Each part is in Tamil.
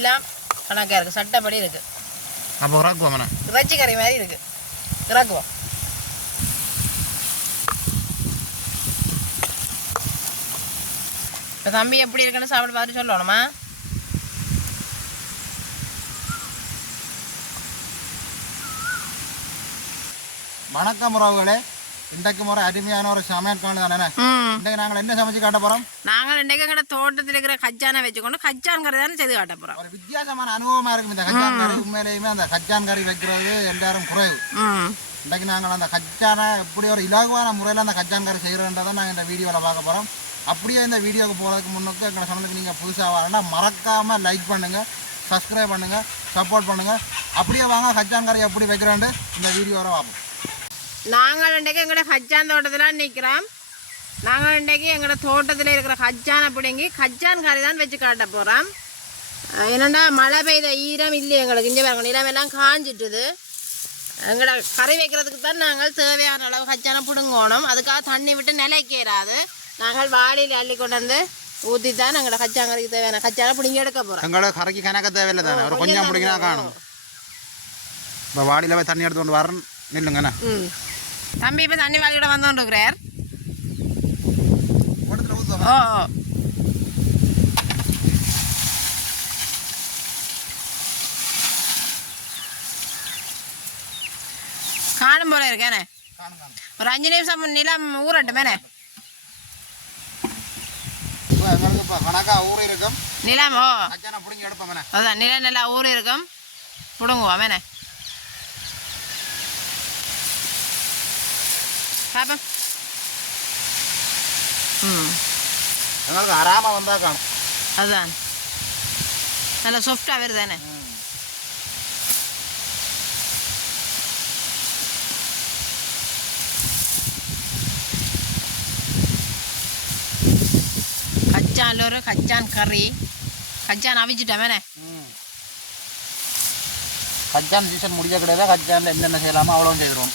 எல்லாம் கணக்காக இருக்குது சட்டப்படி இருக்குது அப்போ உராக்குவோம் மன இறைச்சி கறி மாதிரி இருக்குது இறக்குவோம். இப்போ தம்பி எப்படி இருக்குன்னு சாப்பிட்டு பார்த்து சொல்லணுமா? வணக்கம் உறவுகளே. இன்றைக்கு முறை அருமையான ஒரு சமையல் காணு தானே? ம். இன்றைக்கு நாங்கள் என்ன சமைச்சு காட்ட போகிறோம் நாங்கள் இன்றைக்கு எங்கட தோட்டத்தில் இருக்கிற கச்சானை வச்சுக்கொண்டு கச்சான் கறி தானே செய்து காட்ட போகிறோம் ஒரு வித்தியாசமான அனுபவமாக இருக்கும் இந்த கச்சான் கறி உண்மையிலேயுமே அந்த கச்சான் கறி வைக்கிறது எல்லாரும் குறைவு. இன்றைக்கு நாங்கள் அந்த கச்சானை எப்படி ஒரு இலகுவான முறையில் அந்த கச்சான் கறி செய்கிறன்றதை நாங்கள் இந்த வீடியோவில் பார்க்க போகிறோம் அப்படியே இந்த வீடியோக்கு போகிறதுக்கு முன்னுக்கு எங்களை சொன்னதுக்கு நீங்கள் புதுசாக வரேன்னா மறக்காமல் லைக் பண்ணுங்கள் சப்ஸ்கிரைப் பண்ணுங்கள் சப்போர்ட் பண்ணுங்கள் அப்படியே வாங்க கச்சான் கறி எப்படி வைக்கிறேன்ட்டு இந்த வீடியோவில் பார்ப்போம். நாங்கள் இன்றைக்கு எங்களோட கச்சான் தோட்டத்தில் நிற்கிறோம் நாங்கள் இன்றைக்கு எங்களோட தோட்டத்தில் இருக்கிற கச்சானை பிடுங்கி கச்சான் கறி தான் வச்சு காட்ட போகிறோம் என்னென்னா மழை பெய்த ஈரம் இல்லை எங்களுக்கு. இங்கே பாருங்க நிலம் எல்லாம் காஞ்சிட்டுது. எங்களோட கறி வைக்கிறதுக்கு தான் நாங்கள் தேவையான அளவு கச்சானை பிடுங்கணும். அதுக்காக தண்ணி விட்டு நிலைக்கிறாது நாங்கள் வாளியில் அள்ளி கொண்டு வந்து ஊற்றி தான் எங்களோட கச்சாங்கறிக்கு தேவையான கச்சானை பிடுங்கி எடுக்க போகிறோம் எங்களோட கரைக்கு கணக்க தேவையில்லை தானே ஒரு கொஞ்சம் பிடிக்கினா காணும். இப்போ வாடியில் போய் தண்ணி எடுத்து கொண்டு வரேன் நில்லுங்கண்ணா. ம். தம்பி இப்போ தண்ணி வாளியோட வந்துருக்கிறார் ஓ ஓ. காணும் போல இருக்கேனே ஒரு அஞ்சு நிமிஷம் நிலம் ஊர் இருக்கும் நிலம் ஓ. அதான் நிலம் நல்லா ஊறி இருக்கும் பிடுங்குவோம் மேனே எங்களுக்கு அறாமல் வந்தால் காணும் அதுதான் நல்லா சாஃப்டாக வருதானே கச்சான்ல ஒரு கச்சான் கறி கச்சான் அவிச்சிட்டேன் கச்சான் சீசன் முடிஞ்ச கிடையாது கச்சான் என்னென்ன செய்யலாமோ அவ்வளோ செய்திருவோம்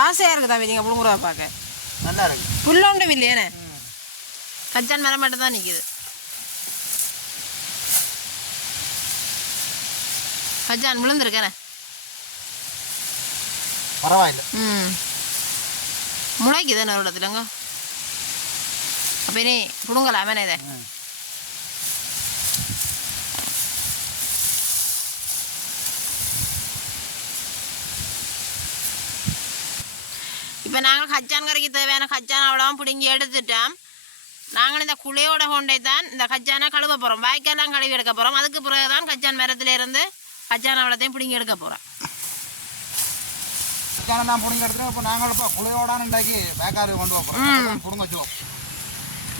ஆசையாக இருக்குது தம்பி நீங்கள் புடுங்குறத பார்க்க. நல்லா இருக்கு. புல்லொண்டும் இல்லையானே கச்சான் மரம் மட்டும் தான் நிற்கிது கச்சான் விழுந்துருக்கேனே பரவாயில்ல. ம். முளைக்குதானே ஒரு இடத்துலங்க? அப்போ நீ புடுங்கலாமே இதை? இப்போ நாங்கள் கச்சான் கறிக்கு தேவையான கச்சான் அவ்வளோவும் பிடுங்கி எடுத்துட்டோம். நாங்கள் இந்த குளையோட கொண்டே தான் இந்த கச்சானை கழுவ போகிறோம் வாய்க்காலாம் கழுவி எடுக்க போகிறோம் அதுக்கு பிறகு தான் கச்சான் மரத்துல இருந்து கச்சான் அவ்வளோத்தையும் பிடுங்கி எடுக்க போகிறோம் கச்சானை நான் பிடிங்க எடுத்துட்டு இப்போ நாங்கள் இப்போ குளையோடான இன்றைக்கு பேக்காரு கொண்டு போகிறோம் பிடுங்க வச்சுவோம்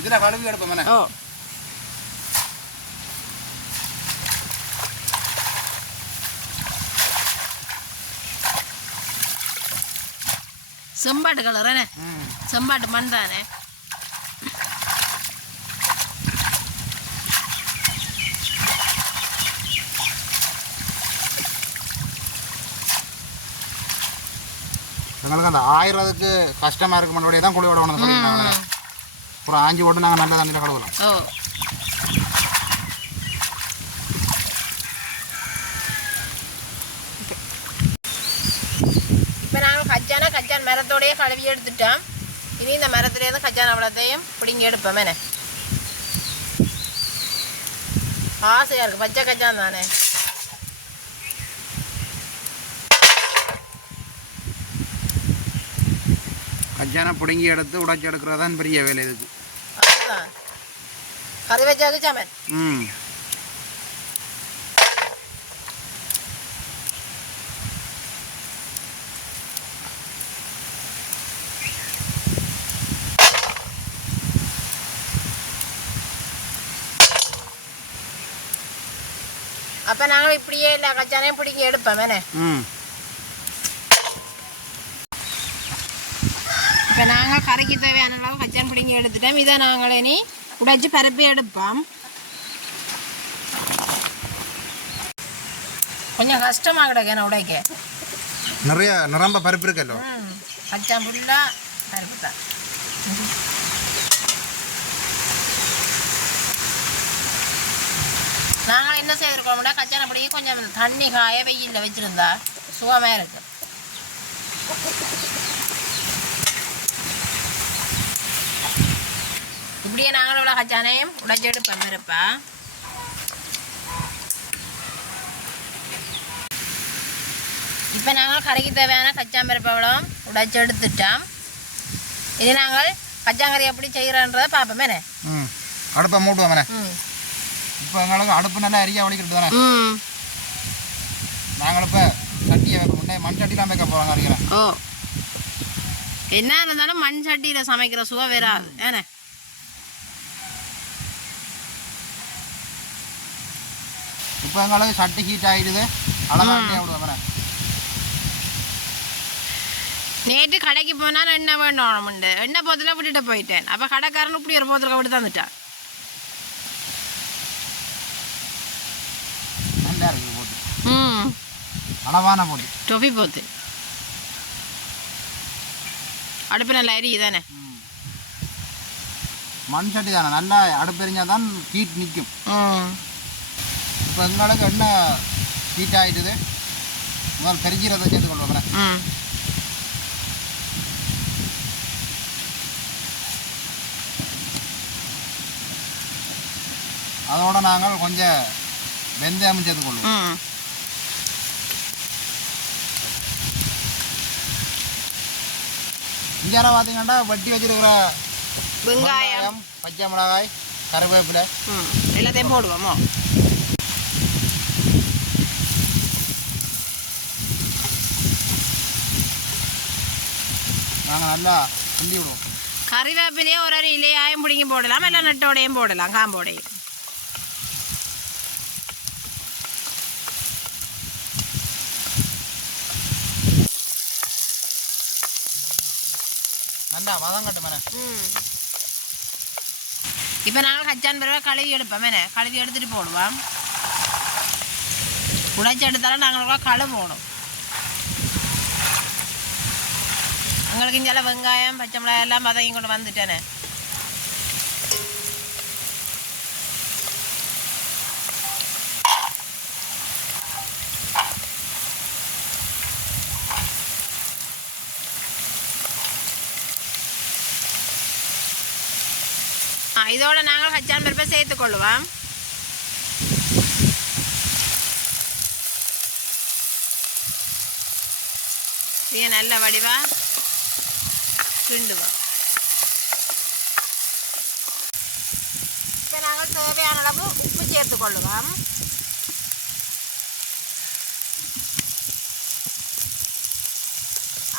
இதில் கழுவி எடுப்போம் ஓ. செம்பாட்டு கலரானே. செம்பாட்டு மண் தானே எங்களுக்கு அந்த ஆயிரத்துக்கு கஷ்டமாக இருக்க முன்னாடியே தான் குளியோட ஒன்று சொல்லியிருந்தாங்க அப்புறம் ஆஞ்சி போட்டு நாங்கள் நல்ல தண்ணியில் கழுவலாம். ஓ இப்போ நாங்கள் கச்சானா மரத்தோடயே கழுவி எடுத்துட்டோம் இனி இந்த மரத்துலேருந்து கச்சான் அவ்வளோத்தையும் பிடிங்கி எடுப்போம். என்ன? ஆசையாக இருக்குது பச்சை கச்சான் தானே? கச்சானை பிடுங்கி எடுத்து உடைச்சி எடுக்கிறது தான் பெரிய வேலை இதுக்கு அதுதான். கறி வச்சாக்கு சாமன். ம். அப்போ நாங்கள் இப்படியே எல்லா கச்சானையும் பிடிங்கி எடுப்போம் ம். இப்போ நாங்கள் கறிக்கு தேவையான அளவு கச்சான் பிடிங்கி எடுத்துட்டோம். இதை நாங்கள் இனி உடைச்சி பருப்பி எடுப்போம். கொஞ்சம் கஷ்டமாக கிடக்கு என்ன உடைக்க. நிறைய நிரம்ப பருப்பு இருக்கല്ലോ ம். கச்சான் ஃபுல்லாக பருப்பு தான் நாங்கள் என்ன செய்திருக்கோம்னா கச்சான் அப்படியே கொஞ்சம் தண்ணி காய வெயிலில் வச்சுருந்தா சுகமாக இருக்கு. இப்படியே நாங்களும் உள்ள கச்சானையும் உடைச்சி எடுப்போம் இருப்பா இப்போ நாங்கள் கறிக்கு தேவையான கச்சாம்பருப்பவளம் உடைச்சி எடுத்துட்டோம் இது நாங்கள் கச்சாங்கறி எப்படி செய்கிறன்றதை பார்ப்போமே ம். அடுப்பை மூட்டுவோம் ம். இப்போ எங்களுக்கு அடுப்பு நல்லா எரிய வலிக்கிறது தானே ம். நாங்கள் இப்போ சட்டியை முன்னே மண் சட்டிலாம் வைக்க போகிறோம் நினைக்கிறேன் ஓ. என்ன இருந்தாலும் மண் சட்டியில் சமைக்கிற சுவை வராது ஏண்ணே இப்போ எங்களுக்கு சட்டி ஹீட் ஆகிடுது அழகாக நேற்று கடைக்கு போனால் எண்ணெய் வேணும் உண்டு எண்ணெய் போத்தில் விட்டுட்டு போயிட்டேன். அப்போ கடைக்காரன் இப்படி ஒரு போத்தில் விட்டு தந்துட்டான் நல்லா இருக்குது போட்டு ம் அளவான போட்டு. டொஃபி போத்து. அடுப்பு நல்லா எரியுது தானே மண் சட்டி தானே நல்லா அடுப்பு எரிஞ்சால் தான் ஹீட் நிற்கும் இப்போ எங்களுக்கு எண்ணெய் ஹீட் ஆகிடுது முதல் பெருஞ்சீரத்தை சேர்த்து கொள்வோம் ம் அதோட நாங்கள் கொஞ்சம் வெந்தயம் சேர்த்து கொள்வோம் ம் இங்கே பார்த்தீங்கன்னா வெட்டி வச்சிருக்கிற வெங்காயம். பச்சை மிளகாய் கருவேப்பிலை. எல்லாத்தையும் போடுவோமோ? நாங்கள் நல்லா கிண்டி விடுவோம். கறிவேப்பிலையே ஒரு ஒரு இலையாயும் பிடிங்கி போடலாம் இல்லை நட்டோடையும் போடலாம் காம்போடையும். இப்போ நாங்கள் கச்சான் பிறகு கழுவி எடுப்போம். என்ன? கழுவி எடுத்துட்டு போடுவோம் உடைச்சி எடுத்தாலும் நாங்கள் போடும். உங்களுக்கு இங்கே வெங்காயம் பச்சை மிளகாய் எல்லாம் பதங்கி கொண்டு வந்துட்டேனே. இதோட நாங்கள் ஹச்சான் பருப்பை சேர்த்துக்கொள்ளுவோம் இது நல்ல வடிவா கிண்டுவோம் இப்போ நாங்கள் தேவையான அளவு உப்பு சேர்த்துக்கொள்ளுவோம்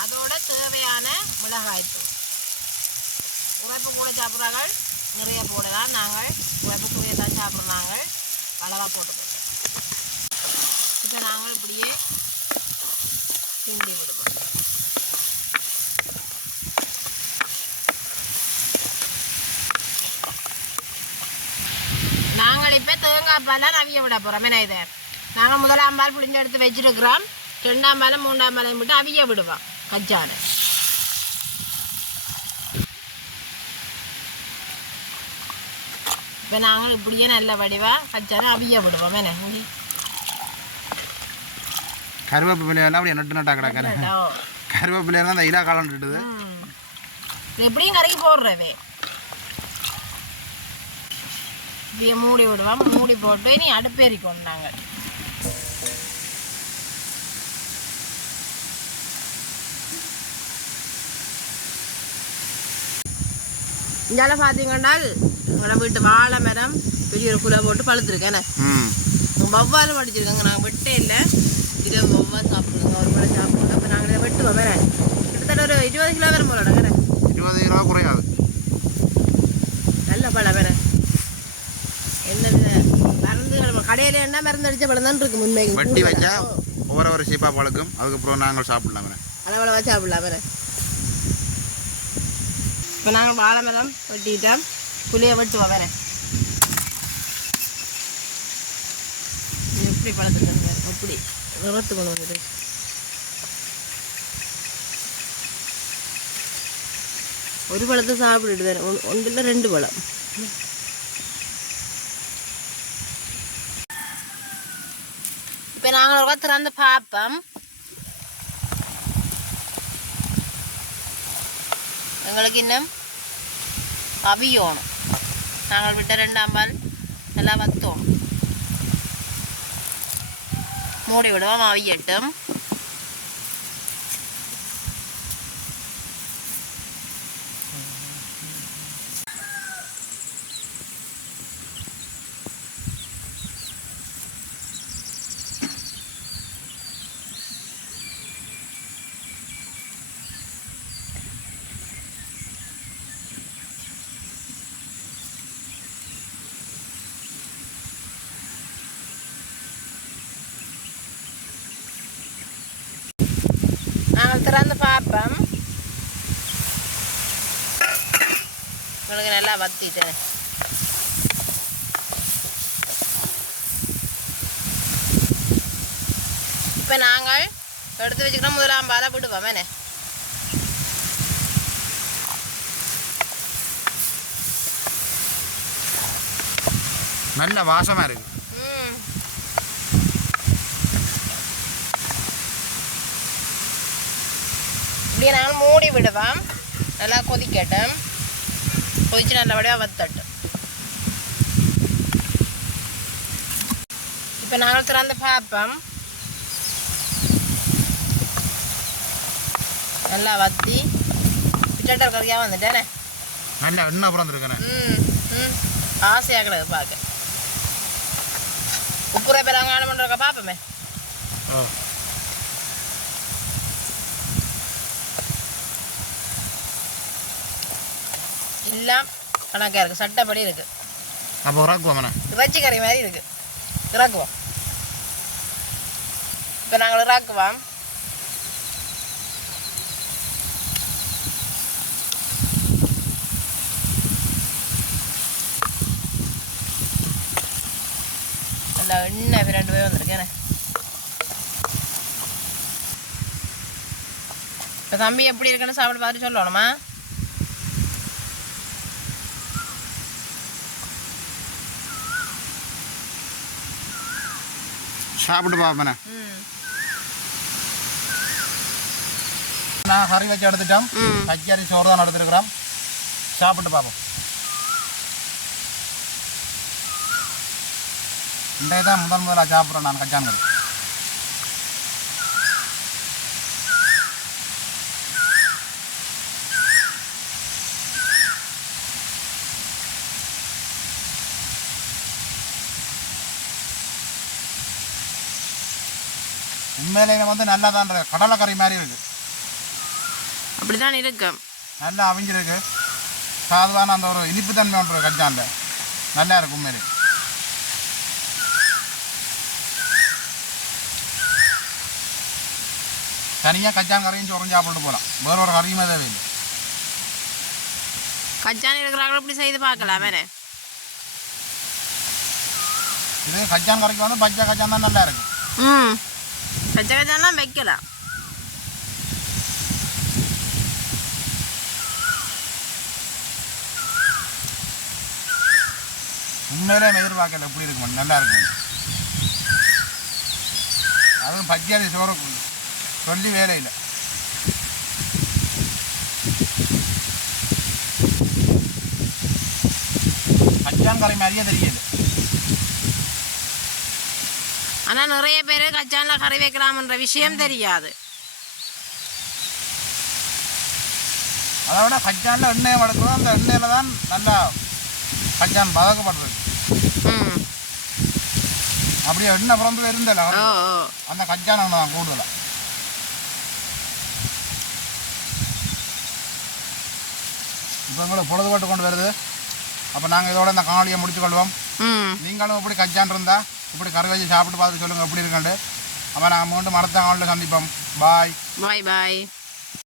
அதோட தேவையான மிளகாய்த்தூள் உரைப்பு கூட சாப்பிட்றாங்க நிறைய போடலாம் நாங்கள் உரைப்பு தான் சாப்பிட்றோம் நாங்கள். அளவாக போட்டுக்கோம் இப்போ நாங்கள் இப்படியே கிண்டி விடுவோம். நாங்கள் இப்போ தேங்காய் பாலாம் அவிய விட போகிறோம் என்ன இதை? நாங்கள் முதலாம் பால் பிடிஞ்சு எடுத்து வச்சிருக்கிறோம். ரெண்டாம் பாலம் மூன்றாம் பாலையும் விட்டு அவிய விடுவோம். கச்சானை இப்போ நாங்கள் இப்படியே நல்ல வடிவாக கச்சானை அவிய விடுவோம். என்ன? இங்கே கருவேப்பிலை எல்லாம் அப்படியே நட்டு நட்டா கிடக்கிறேன் கேட்டோ. கருவேப்பிலை தான் அந்த இலா காலம் நட்டுது எப்படியும் கரைக்கு போடுறவே இப்படியே மூடி விடுவோம். மூடி போட்டு இனி அடுப்பு எரிக்கணும் நாங்கள் இந்தால பார்த்தீங்கன்னா எங்களோட வீட்டு வாழை மரம் பெரிய ஒரு குலை போட்டு பழுத்துருக்கேன் ம். வவ்வாலும் அடிச்சிருக்காங்க நாங்கள் வெட்டே இல்லை. இதை வவ்வா சாப்பிடுங்க. ஒரு முறை சாப்பிடுங்க. அப்போ நாங்கள் இதை வெட்டுவோம் வேற கிட்டத்தட்ட ஒரு இருபது கிலோ வரும் போல வேற இருபது கிலோ குறையாது. நல்ல பழம் வேற. எந்த மருந்து நம்ம கடையில என்ன மருந்து அடிச்ச பழம் தான் இருக்கு முன்மைக்கு வட்டி வச்சா ஒவ்வொரு ஒரு சீப்பா பழக்கும். அதுக்கப்புறம் நாங்கள் சாப்பிடலாம் மேடம் அளவளவா சாப்பிடலாம் வேற. இப்போ நாங்கள் வாழை மரம் வெட்டிட்டோம். புளியை வெட்டுவோம் வேற. இது எப்படி பழத்துக்கு அப்படி விரத்து கொண்டு வந்துட்டு ஒரு பழத்தை சாப்பிட்டுட்டு சாப்பிடுது ஒன்றில் ரெண்டு பழம். இப்போ நாங்கள் ஒரு திறந்து பார்ப்போம் எங்களுக்கு இன்னும் அவியோணும். நாங்கள் விட்ட ரெண்டாம் பால் எல்லாம் வத்தோம். மூடி விடுவோம் அவியட்டும் நாங்கள் திறந்து பார்ப்போம் உங்களுக்கு நல்லா வத்திட்டேன் இப்போ நாங்கள் எடுத்து வச்சுக்கிறோம் முதலாம் பாலை விடுவோம் என்ன? நல்ல வாசமாக இருக்குது ம். இப்படியே நாங்கள் மூடி விடுவோம். நல்லா கொதிக்கட்டும். கொதிச்சு நல்லபடியாக வத்தட்டும் இப்போ நாங்கள் திறந்து பார்ப்போம் நல்லா வத்தி. பிச்சட்டர் கறியாக வந்துட்டேனே. நல்ல எண்ணெய் பிறந்திருக்கேன் ம் ம். ஆசையாக கிடக்கு பார்க்க. உப்புரை பெறாங்க பண்ணுறக்க பார்ப்போமே ஓ எல்லாம் கணக்காக இருக்குது சட்டப்படி இருக்குது அப்போ உராக்குவோம் இறைச்சி கறி மாதிரி இருக்குது இறக்குவோம். இப்போ நாங்கள் இறக்குவோம். நல்லா எண்ணெய் ரெண்டு பேர் வந்திருக்கேனே இப்போ தம்பி எப்படி இருக்குன்னு சாப்பிட்டு பார்த்து சொல்லணுமா சாப்பிட்டு பார்ப்பேனே ம் நான் கறி வச்சு எடுத்துட்டோம். பச்சரி சோறு தான் எடுத்துருக்குறோம். சாப்பிட்டு பார்ப்போம் இன்றைய தான் முதன் முதலாக சாப்பிட்றேன் நான் கச்சான் உண்மையிலேயே வந்து நல்லா தான் இருக்கு கடலைக்கறி மாதிரி இருக்குது அப்படிதான் இருக்கும் நல்லா அவிஞ்சிருக்கு. சாதுவான அந்த ஒரு இனிப்பு தன்மை ஒன்று கஞ்சான்ல. நல்லா இருக்கும் உண்மையிலே. தனியாக கச்சான் கறியும் சோறும் சாப்பிட்டு போகலாம் வேற ஒரு கறியுமே தேவையில்லை. கச்சான் இருக்கிறாங்க இப்படி செய்து பார்க்கலாம் வேற. இது கச்சான் கறிக்கு வந்து பச்சை கச்சான் தான் நல்லா இருக்கு. ம். கச்சா கச்சான்லாம் வைக்கலாம் உண்மையிலே எதிர்பார்க்கல எப்படி இருக்கும் நல்லா இருக்கும். அதுவும் பச்சையாதி சோறு சொல்லி வேலை இல்லை கச்சான் மாதிரியே தெரியாது ஆனா நிறைய பேர் கச்சான்ல கறி வைக்கலாம்ன்ற விஷயம் தெரியாது. அதை விட கச்சானில் எண்ணெயை வளர்க்குறோம். அந்த எண்ணெயில் தான் நல்லா கச்சான் பதக்கப்படுறது அப்படியே எண்ணெய் பிறந்து இருந்தல அந்த கச்சான் தான் கூடுதலாக இப்போ எங்களுக்கு பொழுதுபட்டு கொண்டு வருது. அப்போ நாங்கள் இதோட இந்த காணொலியை முடித்துக்கொள்வோம் ம். நீங்களும் இப்படி கச்சான் இருந்தால் இப்படி கறி வச்சு சாப்பிட்டு பார்த்து சொல்லுங்கள் எப்படி இருக்குன்ட்டு. அப்போ நாங்கள் மீண்டும் அடுத்த சந்திப்போம். பாய் பாய் பாய்